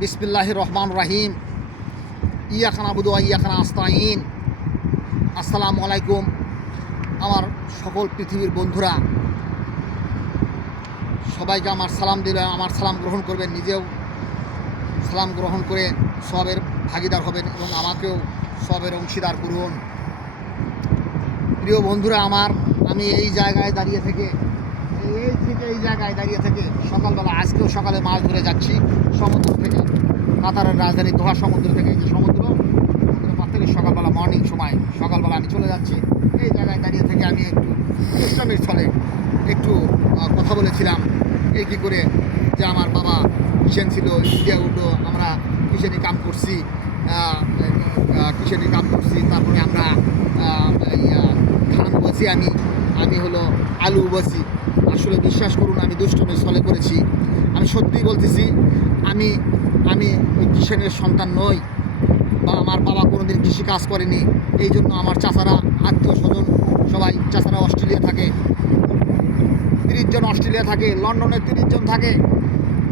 বিসমিল্লাহির রহমানির রহিম। ইয়াকা নাবুদু ওয়া ইয়াকা নাস্তাইন। আসসালামু আলাইকুম আমার সকল পৃথিবীর বন্ধুরা, সবাইকে আমার সালাম দিলে আমার সালাম গ্রহণ করবেন, নিজেও সালাম গ্রহণ করে সবের ভাগিদার হবেন এবং আমাকেও সবের অংশীদার করুন। প্রিয় বন্ধুরা আমার, আমি এই জায়গায় দাঁড়িয়ে থেকে এই জায়গায় দাঁড়িয়ে থেকে সকালবেলা, আজকেও সকালে মাছ ধরে যাচ্ছি সমুদ্র থেকে, কাতারের রাজধানী দোহা সমুদ্র থেকে। যে সমুদ্র পার থেকে সকালবেলা মর্নিং সময় সকালবেলা আমি চলে যাচ্ছি। এই জায়গায় দাঁড়িয়ে থেকে আমি একটু ইসলামের ছলে একটু কথা বলেছিলাম, এই কী করে যে আমার বাবা কিষেন ছিল, ইন্ডিয়া উঠো, আমরা কিষেনি কাম করছি, তারপরে আমরা ধান বসি, আমি হলো আলু বসি। আসলে বিশ্বাস করুন, আমি দুষ্টমির ছলে করেছি। আমি সত্যিই বলতেছি, আমি ওই কিষেনের সন্তান নই, বা আমার বাবা কোনোদিন কৃষি কাজ করেনি। এই জন্য আমার চাচারা, আত্মীয় স্বজন সবাই, চাচারা অস্ট্রেলিয়া থাকে, 30 জন অস্ট্রেলিয়া থাকে, লন্ডনে 30 জন থাকে,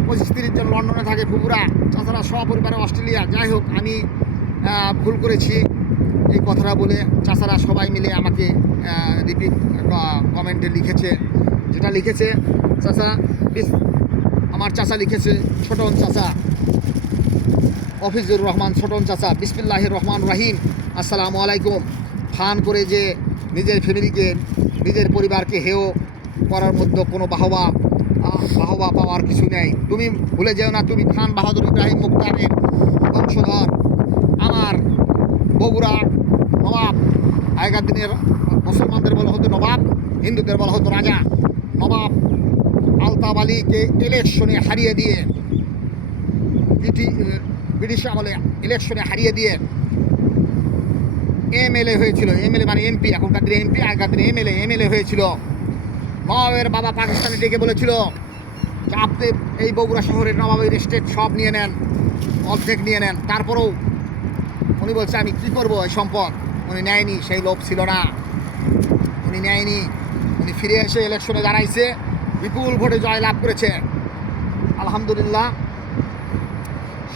25-30 জন লন্ডনে থাকে, ফুপুরা চাচারা সপরিবারে অস্ট্রেলিয়া। যাই হোক, আমি ভুল করেছি এই কথাটা বলে। চাচারা সবাই মিলে আমাকে রিপিট কমেন্টে লিখেছে, যেটা লিখেছে চাচা, আমার চাচা লিখেছে, ছোটন চাচা, অফিজুর রহমান ছোটন চাচা, বিসমিল্লাহির রহমানির রহিম, আসসালামু আলাইকুম। ফান করে যে নিজের ফ্যামিলিকে, নিজের পরিবারকে হেয় করার মধ্যে কোনো বাহবা পাওয়ার কিছু নেই। তুমি ভুলে যেও না, তুমি খান বাহাদুর ইব্রাহিম মুক্তারের বংশধর। আমার বগুড়া নবাব, আগেকার দিনের মুসলমানদের বলা হতো নবাব, হিন্দুদের বলা হতো রাজা। নবাব আলতাফ আলীকে ইলেকশনে হারিয়ে দিয়ে, ব্রিটিশ আমলে ইলেকশনে হারিয়ে দিয়ে এমএলএ হয়েছিল। এমএলএ মানে এমপি, এখনকার দিনে এমপি, আগেকার দিনে এমএলএ হয়েছিল। নবাবের বাবা পাকিস্তানে ডেকে বলেছিল যে আপনি এই বগুড়া শহরের নবাবের স্টেট সব নিয়ে নেন, অর্ধেক নিয়ে নেন। তারপরেও উনি বলছে আমি কী করবো এই সম্পদ। উনি নেয়নি, সেই লোভ ছিল না, উনি নেয়নি। উনি ফিরে এসে ইলেকশনে দাঁড়াইছে, বিপুল ভোটে জয় লাভ করেছে, আলহামদুলিল্লাহ।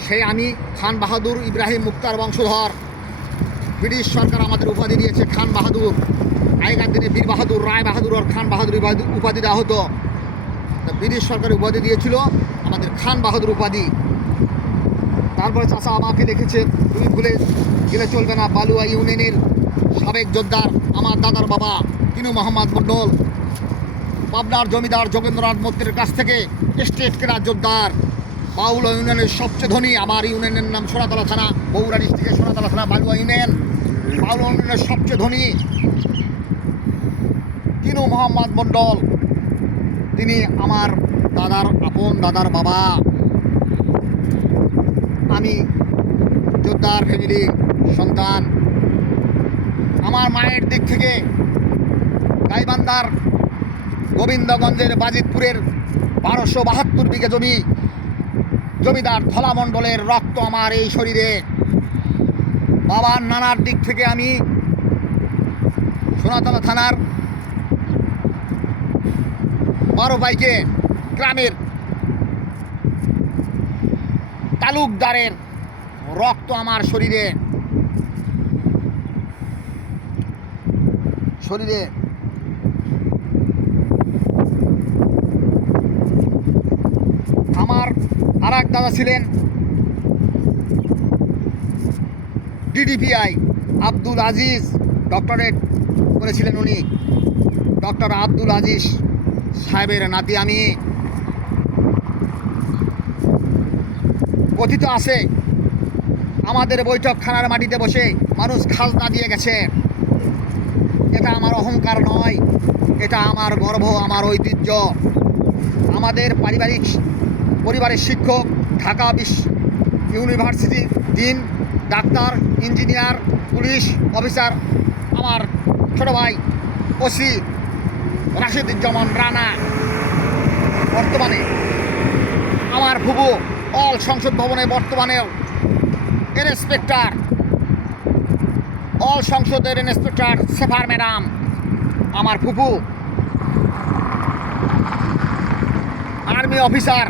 সেই আমি খান বাহাদুর ইব্রাহিম মুক্তার বংশধর। ব্রিটিশ সরকার আমাদের উপাধি দিয়েছে খান বাহাদুর। আগেকার দিনে বীর বাহাদুর, রায় বাহাদুর আর খান বাহাদুর উপাধি দেওয়া হতো। ব্রিটিশ সরকার উপাধি দিয়েছিল আমাদের খান বাহাদুর উপাধি। তারপরে চাচা আমাকে দেখেছে, তুমি ভুলে গেলে চলবে না, বালুয়া ইউনিয়নের সাবেক যোদ্ধার আমার দাদার বাবা কিনু মোহাম্মদ মণ্ডল, পাবনার জমিদার যোগেন্দ্রনাথ মৈত্রের কাছ থেকে স্টেট কেনার যোদ্ধার, বাউলা ইউনিয়নের সবচেয়ে ধনী। আমার ইউনিয়নের নাম সোনাতলা থানা, বগুড়া ডিস্ট্রিক্টের সোনাতলা থানা, বালুয়া ইউনিয়ন। বাউলা ইউনিয়নের সবচেয়ে ধনী কিনু মোহাম্মদ মণ্ডল, তিনি আমার দাদার আপন দাদার বাবা। আমি যোদ্ধার ফ্যামিলির সন্তান। আমার মায়ের দিক থেকে গাইবান্ধার গোবিন্দগঞ্জের বাজিতপুরের 1272 বিঘে জমি, জমিদার ধলা মণ্ডলের রক্ত আমার এই শরীরে। বাবার নানার দিক থেকে আমি সোনাতলা থানার 12 বাইকে গ্রামের তালুকদারের রক্ত আমার শরীরে। আমার আর এক দাদা ছিলেন ডিডিপিআই, আব্দুল আজিজ, ডক্টরেট করেছিলেন উনি, ডক্টর আব্দুল আজিজ সাহেবের নাতি আমি। কথিত আছে আমাদের বৈঠকখানার মাটিতে বসে মানুষ খাজনা দিয়ে গেছে। এটা আমার অহংকার নয়, এটা আমার গর্ব, আমার ঐতিহ্য। আমাদের পরিবারের শিক্ষক, ঢাকা ইউনিভার্সিটির dean, doctor, engineer, police officer, আমার ছোট ভাই ওসি রাশেদুজ্জামান রানা, বর্তমানে আমার ফুফু অল সংসদ ভবনে বর্তমানেও ইন্সপেক্টর, অল সংসদের ইন্সপেক্টর সেফার ম্যাডাম, আমার ফুফু আর্মি অফিসার,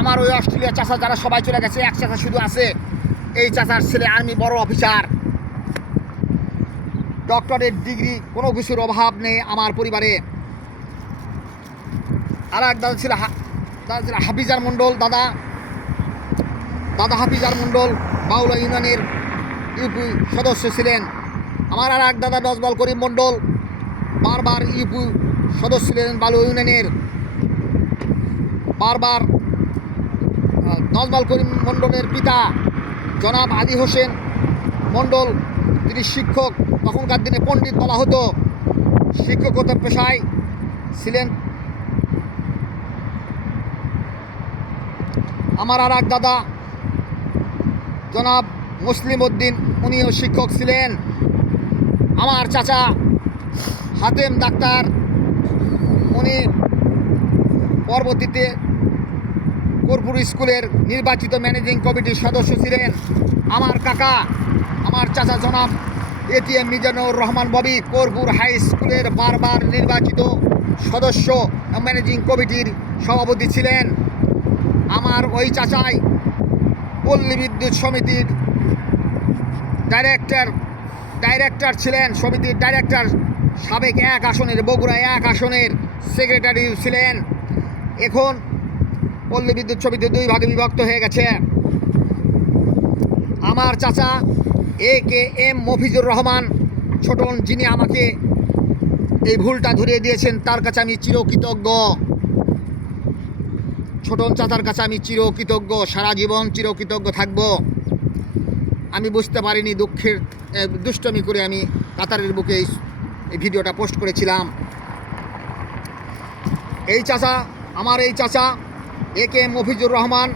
আমার ওই অস্ট্রেলিয়া চাচা যারা সবাই চলে গেছে, এক চাচা শুধু আছে। এই চাচার ছেলে আর্মি বড় অফিসার, ডক্টরেট ডিগ্রি, কোনো কিছুর অভাব নেই আমার পরিবারে। আর এক দাদা ছিল হাফিজার মণ্ডল, দাদা হাফিজার মণ্ডল বাউলা ইউনিয়নের ইউপি সদস্য ছিলেন। আমার আর এক দাদা নজবল করিম মণ্ডল বারবার ইউপি সদস্য ছিলেন বাউলা ইউনিয়নের। বারবার নজবল করিম মণ্ডলের পিতা জনাব আলী হোসেন মণ্ডল, তিনি শিক্ষক, তখনকার দিনে পণ্ডিত বলা হতো, শিক্ষকতা পেশায় ছিলেন। আমার আর এক দাদা জনাব মুসলিম উদ্দিন, উনিও শিক্ষক ছিলেন। আমার চাচা হাতেম ডাক্তার, উনি পরবর্তীতে কর্পুর স্কুলের নির্বাচিত ম্যানেজিং কমিটির সদস্য ছিলেন। আমার কাকা, আমার চাচা জনাব এটিএম মিজানুর রহমান ববি, কর্পুর হাই স্কুলের বারবার নির্বাচিত সদস্য, ম্যানেজিং কমিটির সভাপতি ছিলেন। আমার ওই চাচাই পল্লী বিদ্যুৎ সমিতির ডাইরেক্টর ছিলেন, সমিতির ডাইরেক্টর, সাবেক 1 আসনের, বগুড়া 1 আসনের সেক্রেটারি ছিলেন। এখন পল্লী বিদ্যুৎ সমিতি 2 ভাগে বিভক্ত হয়ে গেছে। আমার চাচা AKM মফিজুর রহমান ছোটন, যিনি আমাকে এই ভুলটা ধরিয়ে দিয়েছেন, তার কাছে আমি চিরকৃতজ্ঞ। ছোটন চাচার কাছে আমি চিরকৃতজ্ঞ, সারা জীবন চিরকৃতজ্ঞ থাকব। আমি বুঝতে পারিনি, দুষ্টমি করে আমি কাতারের বুকে এই ভিডিওটা পোস্ট করেছিলাম। এই চাচা, আমার এই চাচা AKM মফিজুর রহমান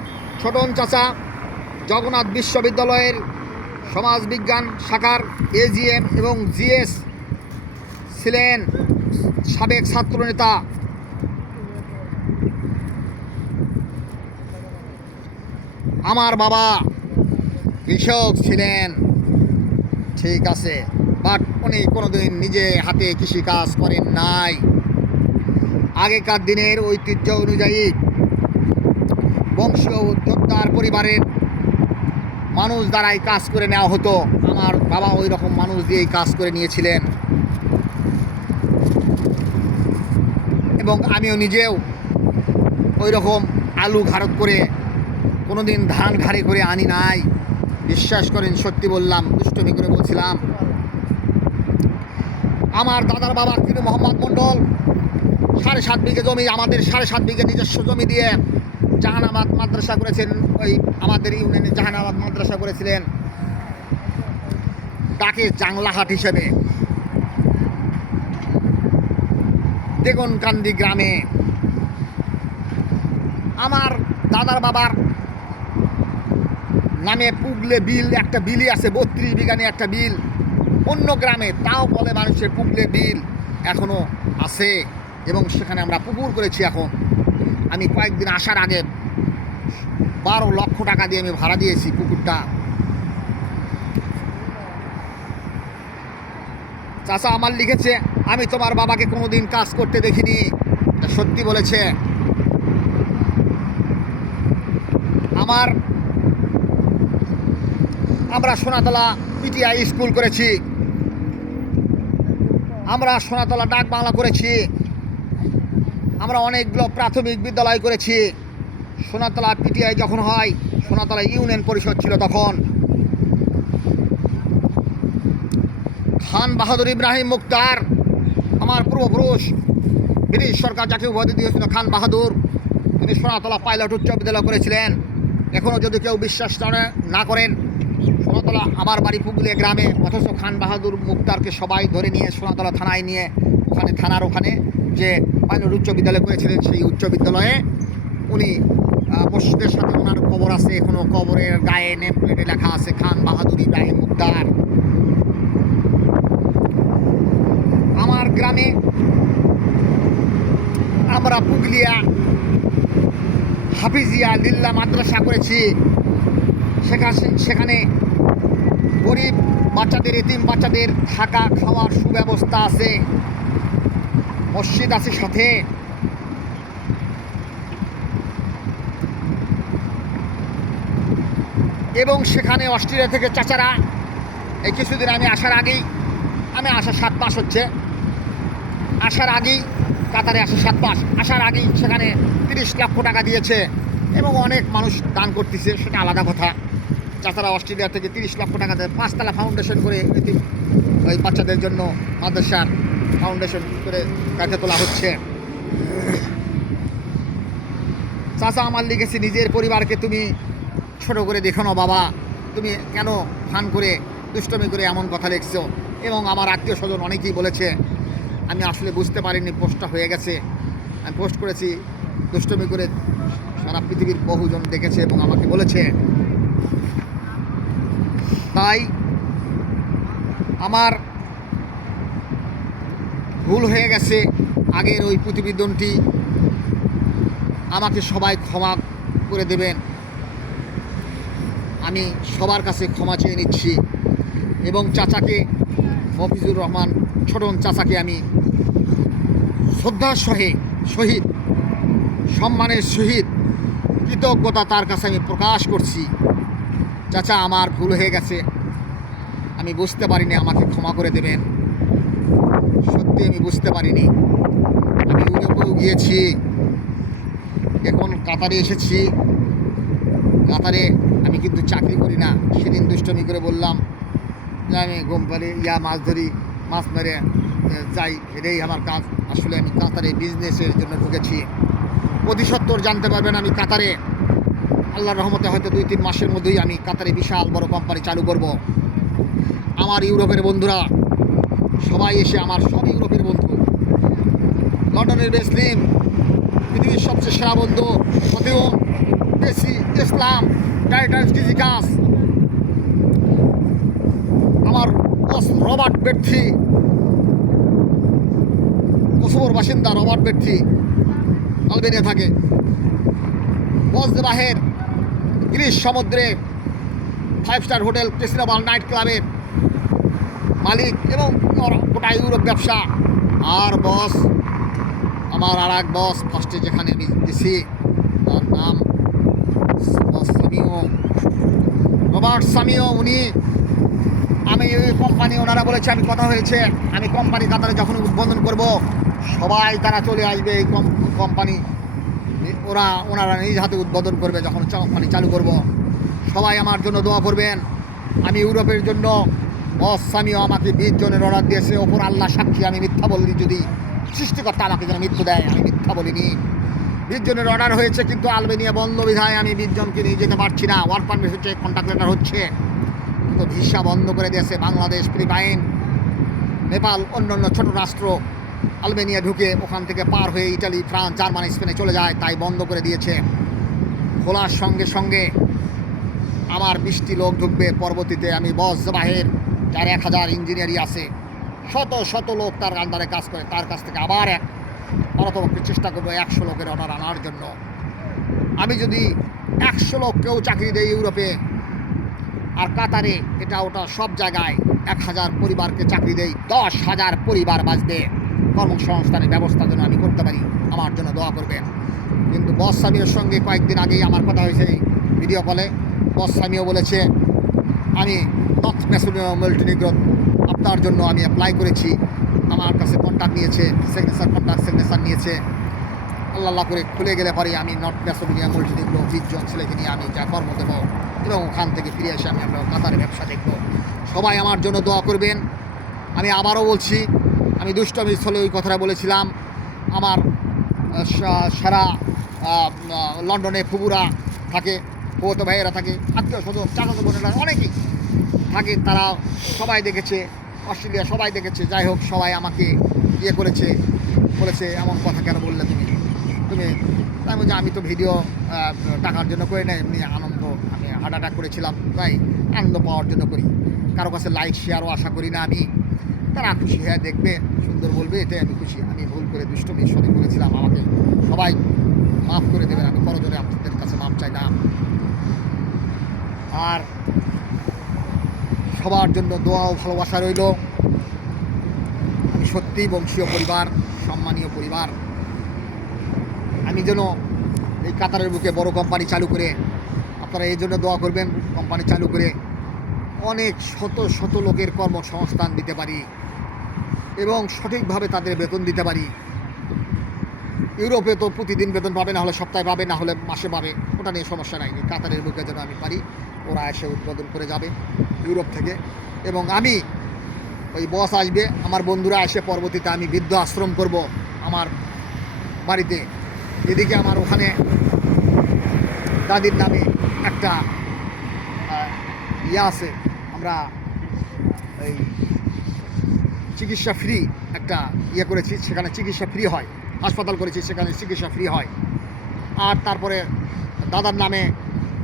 ছোটন চাচা জগন্নাথ বিশ্ববিদ্যালয়ের সমাজবিজ্ঞান শাখার AGM এবং GS ছিলেন, সাবেক ছাত্রনেতা। আমার বাবা কৃষক ছিলেন, ঠিক আছে, বাট উনি কোনোদিন নিজে হাতে কৃষিকাজ করেন নাই। আগেকার দিনের ঐতিহ্য অনুযায়ী বংশীয় যোদ্ধার পরিবারের মানুষ দ্বারাই কাজ করে নেওয়া হতো। আমার বাবা ওই রকম মানুষ দিয়েই কাজ করে নিয়েছিলেন, এবং আমিও নিজেও ওই রকম আলু ঘাড়ত করে কোনোদিন ধান ঘাড়ে করে আনি নাই। বিশ্বাস করেন, সত্যি বললাম, দুষ্টমি করে বলছিলাম। আমার দাদার বাবা কিন্তু মোহাম্মদ মণ্ডল 7.5 বিঘে জমি, আমাদের 7.5 বিঘে নিজস্ব জমি দিয়ে জাহানাবাদ মাদ্রাসা করেছেন। ওই আমাদের ইউনিয়নে জাহানাবাদ মাদ্রাসা করেছিলেন, ডাকে জাংলাহাট হিসেবে, দেগনকান্দি গ্রামে। আমার দাদার বাবার নামে পুগলে বিল, একটা বিলই আছে, 32 বিঘা নিয়ে একটা বিল, অন্য গ্রামে তাও বলে মানুষের পুগলে বিল এখনও আছে, এবং সেখানে আমরা পুকুর করেছি। এখন আমি কয়েকদিন আসার আগে 12 লক্ষ টাকা দিয়ে আমি ভাড়া দিয়েছি পুকুরটা। চাচা আমার লিখেছে, আমি তোমার বাবাকে কোনোদিন কাজ করতে দেখিনি, সত্যি বলেছে। আমরা সোনাতলা PTI স্কুল করেছি, আমরা সোনাতলা ডাক বাংলা করেছি, আমরা অনেকগুলো প্রাথমিক বিদ্যালয় করেছি। সোনাতলা PTI যখন হয়, সোনাতলা ইউনিয়ন পরিষদ ছিল তখন। খান বাহাদুর ইব্রাহিম মুক্তার, আমার পূর্বপুরুষ, ব্রিটিশ সরকার যাকে উপাধি দিয়েছিল খান বাহাদুর, তিনি সোনাতলা পাইলট উচ্চ বিদ্যালয় করেছিলেন। এখনও যদি কেউ বিশ্বাস না করেন, সোনাতলা আমার বাড়ি পুগলিয়া গ্রামে, অথচ খান বাহাদুর মুক্তারকে সবাই ধরে নিয়ে সোনাতলা থানায় নিয়ে, ওখানে থানার ওখানে যে পাইলট উচ্চ বিদ্যালয় করেছিলেন, সেই উচ্চ বিদ্যালয়ে উনি মসজিদের সাথে ওনার কবর আছে, এখনও কবরের গায়ে নেম প্লেটে লেখা আছে খান বাহাদুর ইব্রাহিম মুক্তার। আমার গ্রামে আমরা পুগলিয়া হাফিজিয়া লিল্লা মাদ্রাসা করেছি। সেখানে গরিব বাচ্চাদের, এতিম বাচ্চাদের থাকা খাওয়ার সুব্যবস্থা আছে, মসজিদ আছে সাথে। এবং সেখানে অস্ট্রেলিয়া থেকে চাচারা এই কিছুদিন আমি আসার 7 মাস হচ্ছে, আসার আগেই কাতারে আসা 7 মাস আসার আগেই সেখানে 30 লক্ষ টাকা দিয়েছে এবং অনেক মানুষ দান করতেছে, সেটা আলাদা কথা। চাচারা অস্ট্রেলিয়া থেকে 30 লক্ষ টাকা দেয়, 5 তলা ফাউন্ডেশন করে ওই বাচ্চাদের জন্য মাদ্রাসার ফাউন্ডেশন করে কাটে তোলা হচ্ছে। চাচা আমার লিখেছে, নিজের পরিবারকে তুমি ছোট করে দেখো না বাবা, তুমি কেন ফান করে দুষ্টমি করে এমন কথা লিখছো। এবং আমার আত্মীয় স্বজন অনেকেই বলেছে, আমি আসলে বুঝতে পারিনি পোস্টটা হয়ে গেছে, আমি পোস্ট করেছি দুষ্টমি করে, সারা পৃথিবীর বহুজন দেখেছে এবং আমাকে বলেছে। তাই আমার ভুল হয়ে গেছে, আগের ওই প্রতিবেদনটি আমাকে সবাই ক্ষমা করে দেবেন, আমি সবার কাছে ক্ষমা চেয়ে নিচ্ছি। এবং চাচাকে, মফিজুর রহমান ছোটন চাচাকে আমি শ্রদ্ধার সহিত সম্মানের সহিত কৃতজ্ঞতা তার কাছে আমি প্রকাশ করছি। চাচা আমার ভুল হয়ে গেছে, আমি বুঝতে পারিনি, আমাকে ক্ষমা করে দেবেন। সত্যি আমি বুঝতে পারিনি। আমি ইউরোপেও গিয়েছি, এখন কাতারে এসেছি। কাতারে আমি কিন্তু চাকরি করি না, সেদিন দুষ্টমি করে বললাম যে আমি কোম্পানি মাছ মেরে যাই, এটাই আমার কাজ। আসলে আমি কাতারে বিজনেসের জন্য ঢুকেছি। অধিসত্তর জানতে পারবেন আমি কাতারে, আল্লাহর রহমতে হয়তো 2-3 মাসের মধ্যেই আমি কাতারে বিশাল বড় কোম্পানি চালু করব। আমার ইউরোপের বন্ধুরা সবাই এসে, আমার সব ইউরোপের বন্ধু, লন্ডনের বেসলিম, পৃথিবীর সবচেয়ে সেরা বন্ধু ফতেউন, মেসি, ইসলাম, টাইটাস ডিজিকাস, আমার বস রবার্ট বের্থি, কোসোভোর বাসিন্দা রবার্ট বের্থি, আলবেনিয়া থাকে, বস দে বাহের গ্রিস সমুদ্রে 5 স্টার হোটেল ক্রিস্টিনাবাল নাইট ক্লাবের মালিক এবং গোটা ইউরোপ ব্যবসা। আর বস, আমার আর এক বস ফার্স্টে যেখানে আমি গেছি, তার নাম বস সামিও, রবার্ট সামিও। উনি, আমি ওই কোম্পানি, ওনারা বলেছে, আমি কথা হয়েছে, আমি কোম্পানি কাতারে যখন উদ্বোধন করব সবাই তারা চলে আসবে এই কোম্পানি, ওনারা নিজ হাতে উদ্বোধন করবে যখন কোম্পানি চালু করব। সবাই আমার জন্য দোয়া করবেন। আমি ইউরোপের জন্য, বস সামিও আমাকে 20 জনের অর্ডার দিয়েছে, ওপর আল্লাহ সাক্ষী আমি মিথ্যা বলিনি। যদি সৃষ্টিকর্তা আমাকে যেন মৃত্যু দেয়, আমি মিথ্যা বলিনি। 20 জনের অর্ডার হয়েছে, কিন্তু আলবেনিয়া বন্ধ বিধায় আমি 20 জনকে নিয়ে যেতে পারছি না। ওয়ার্ক পারমিট হচ্ছে, কন্ট্যাক্ট লেটার হচ্ছে, কিন্তু ভিসা বন্ধ করে দিয়েছে। বাংলাদেশ, ফিলিপাইন, নেপাল, অন্যান্য ছোট রাষ্ট্র আলবেনিয়া ঢুকে ওখান থেকে পার হয়ে ইটালি, ফ্রান্স, জার্মানি, স্পেনে চলে যায়, তাই বন্ধ করে দিয়েছে। খোলার সঙ্গে সঙ্গে আমার 20টি লোক ঢুকবে পরবর্তীতে। আমি বস বাহের, যার 1000 ইঞ্জিনিয়ারই আছে, শত শত লোক তার আন্ডারে কাজ করে, তার কাছ থেকে আবার পারতপক্ষে চেষ্টা করবো 100 লোকের অর্ডার আনার জন্য। আমি যদি 100 লোককেও চাকরি দেই ইউরোপে আর কাতারে, এটা ওটা সব জায়গায় 1000 পরিবারকে চাকরি দেই, 10,000 পরিবার বাঁচবে। কর্মসংস্থানের ব্যবস্থা যেন আমি করতে পারি, আমার জন্য দোয়া করবেন। কিন্তু বস সামিওর সঙ্গে কয়েকদিন আগেই আমার কথা হয়েছে ভিডিও কলে। বস সামিও বলেছে, আমি নর্থ ম্যাসেডোনিয়া মন্টিনিগ্রো আপনার জন্য আমি অ্যাপ্লাই করেছি, আমার কাছে কন্ট্যাক্ট নিয়েছে, সিগনেচার নিয়েছে। আল্লাহ করে খুলে গেলে পারি আমি নর্থ ম্যাসেডোনিয়া মন্টিনিগ্রো 20 জন ছেলেকে নিয়ে আমি যা কর্ম দেবো এবং ওখান থেকে ফিরে এসে আমরা কাতারে ব্যবসা দেখব। সবাই আমার জন্য দোয়া করবেন। আমি আবারও বলছি, আমি দুষ্টমি স্থলে ওই কথাটা বলেছিলাম। আমার সারা লন্ডনে ফুবুরা থাকে, ফুবতো ভাইয়েরা থাকে, আত্মীয় স্বজন, চাচাতো বোনেরা অনেকেই থাকে, তারা সবাই দেখেছে, অস্ট্রেলিয়া সবাই দেখেছে। যাই হোক, সবাই আমাকে ইয়ে করেছে, বলেছে এমন কথা কেন বললে তুমি। তাই বলছি, আমি তো ভিডিও টাকার জন্য করি না, এমনি আনন্দ, আমি হার্ট অ্যাটাক করেছিলাম, তাই আনন্দ পাওয়ার জন্য করি। কারো কাছে লাইক শেয়ারও আশা করি না আমি। তারা খুশি হয়ে দেখবে, সুন্দর বলবে, এটাই আমি খুশি। আমি ভুল করে দুষ্টমি সরে বলেছিলাম, আমাকে সবাই মাফ করে দেবেন। আমি করজোরে আপনাদের কাছে মাফ চাই না। আর সবার জন্য দোয়া ও ভালোবাসা রইল। আমি সত্যিই বংশীয় পরিবার, সম্মানীয় পরিবার। আমি যেন এই কাতারের বুকে বড় কোম্পানি চালু করে আপনারা এই জন্য দোয়া করবেন কোম্পানি চালু করে অনেক শত শত লোকের কর্মসংস্থান দিতে পারি এবং সঠিকভাবে তাদের বেতন দিতে পারি। ইউরোপে তো প্রতিদিন বেতন পাবে, না হলে সপ্তাহে পাবে, না হলে মাসে পাবে, ওটা নিয়ে সমস্যা নাই। কাতারের বুকে যেন আমি পারি, ওরা এসে উৎপাদন করে যাবে ইউরোপ থেকে, এবং আমি ওই বস আসবে, আমার বন্ধুরা এসে পরবর্তীতে আমি বৃদ্ধ আশ্রম করব আমার বাড়িতে। এদিকে আমার ওখানে দাদির নামে একটা ইয়ে আছে, আমরা এই চিকিৎসা ফ্রি একটা ইয়ে করেছি, সেখানে চিকিৎসা ফ্রি হয়, হাসপাতাল করেছি সেখানে চিকিৎসা ফ্রি হয়। আর তারপরে দাদার নামে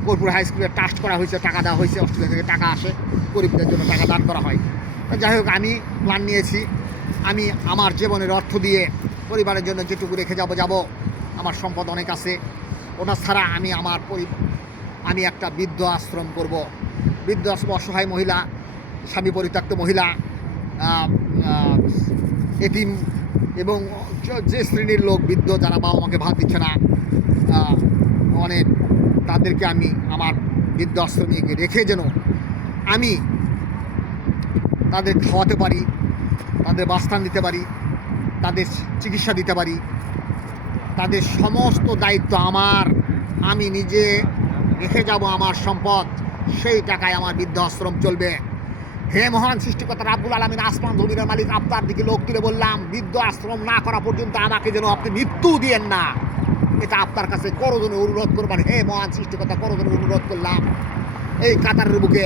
কর্পূর হাই স্কুলে ট্রাস্ট করা হয়েছে, টাকা দেওয়া হয়েছে, অস্ট্রেলিয়া থেকে টাকা আসে, গরিবদের জন্য টাকা দান করা হয়। যাই হোক, আমি প্ল্যান নিয়েছি, আমি আমার জীবনের অর্থ দিয়ে পরিবারের জন্য যেটুকু রেখে যাব। আমার সম্পদ অনেক আছে, ওটা ছাড়া আমি একটা বৃদ্ধ আশ্রম করব। বৃদ্ধ আশ্রম, অসহায় মহিলা, স্বামী পরিত্যক্ত মহিলা, এতিম এবং যে শ্রেণীর লোক বৃদ্ধ, যারা বাবা মাকে ভাত দিচ্ছে না, অনেক, তাদেরকে আমি আমার বৃদ্ধ আশ্রমে রেখে যেন আমি তাদের খাওয়াতে পারি, তাদের বাসস্থান দিতে পারি, তাদের চিকিৎসা দিতে পারি। তাদের সমস্ত দায়িত্ব আমার, আমি নিজে রেখে যাব আমার সম্পদ, সেই টাকায় আমার বৃদ্ধাশ্রম চলবে। হে মহান সৃষ্টিকর্তা রাব্বুল আলামিন, আসমান জমিনের মালিক, আপনার দিকে লোক তুলে বললাম, বৃদ্ধ আশ্রম না করা পর্যন্ত আমাকে যেন আপনি মৃত্যু দিয়েন না। এটা আপনার কাছে করজনে অনুরোধ করবেন। হে মহান সৃষ্টিকর্তা, করজনে অনুরোধ করলাম, এই কাতারের বুকে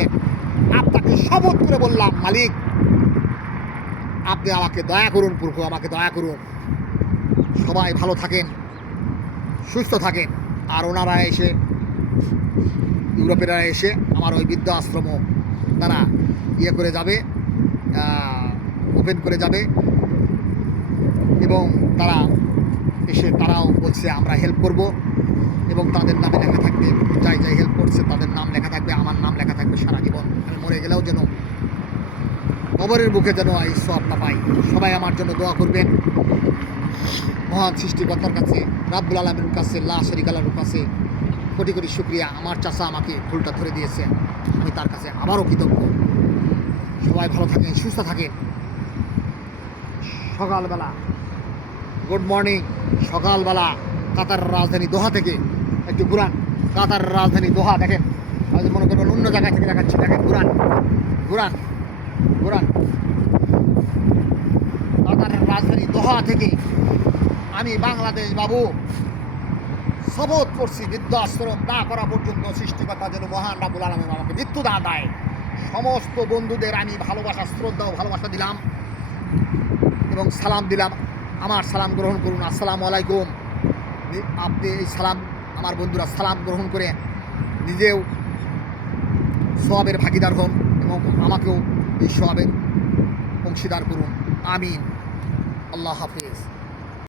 আপনাকে শপথ করে বললাম, মালিক আপনি আমাকে দয়া করুন, প্রভু আমাকে দয়া করুন। সবাই ভালো থাকেন, সুস্থ থাকেন। আর ওনারা এসে, ইউরোপেরা এসে আমার ওই বৃদ্ধ আশ্রমও তারা ইয়ে করে যাবে, ওপেন করে যাবে, এবং তারা এসে তারাও বলছে আমরা হেল্প করব, এবং তাদের নামে লেখা থাকবে, যাই যাই হেল্প করছে তাদের নাম লেখা থাকবে, আমার নাম লেখা থাকবে সারা জীবন। আমি মরে গেলেও যেন কবরের বুকে যেন এই সবটা পাই। সবাই আমার জন্য দোয়া করবেন। মহান সৃষ্টিকর্তার কাছে, রাব্বুল আলামিনের কাছে, লা শারীকা লাহুর কাছে কোটি কোটি শুকরিয়া। আমার চাচা আমাকে ফুলটা ধরে দিয়েছে, আমি তার কাছে আবারও কৃতজ্ঞ। সবাই ভালো থাকেন, সুস্থ থাকেন। সকালবেলা, গুড মর্নিং, সকালবেলা কাতারের রাজধানী দোহা থেকে একটু ঘুরান। কাতারের রাজধানী দোহা দেখেন, আমি মনে করেন অন্য জায়গা থেকে দেখাচ্ছি, দেখেন ঘুরান ঘুরান ঘুরান। কাতারের রাজধানী দোহা থেকে আমি বাংলাদেশ বাবু শপথ করছি, বৃদ্ধাশ্রম না করা পর্যন্ত সৃষ্টিকর্তা যেন মহান রাব্বুল আলামিন আমাকে মৃত্যু না দেয়। সমস্ত বন্ধুদের আমি ভালোবাসা, শ্রদ্ধা ও ভালোবাসা দিলাম এবং সালাম দিলাম। আমার সালাম গ্রহণ করুন, আসসালামু আলাইকুম। আপনি এই সালাম, আমার বন্ধুরা সালাম গ্রহণ করে নিজেও সওয়াবের ভাগিদার হন এবং আমাকেও এই সওয়াবের অংশীদার করুন। আমিন। আল্লাহ হাফিজ।